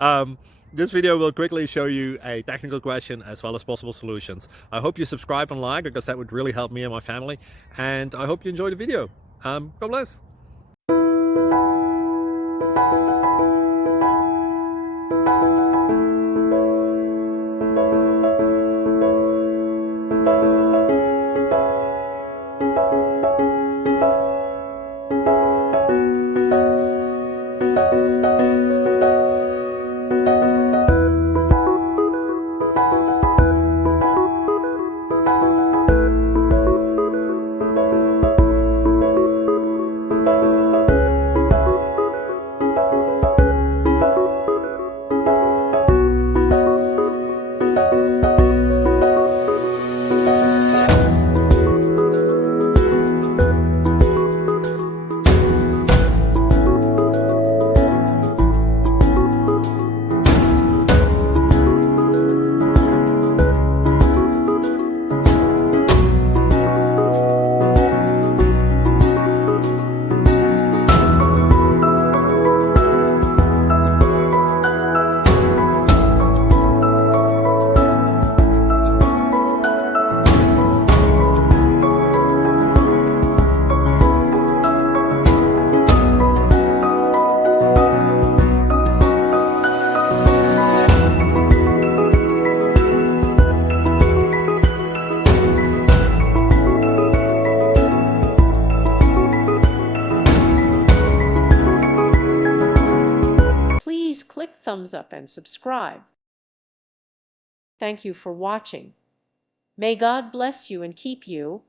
um, this video will quickly show you a technical question as well as possible solutions. I hope you subscribe and like because that would really help me and my family. And I hope you enjoy the video. God bless. Please click thumbs up and subscribe. Thank you for watching. May God bless you and keep you.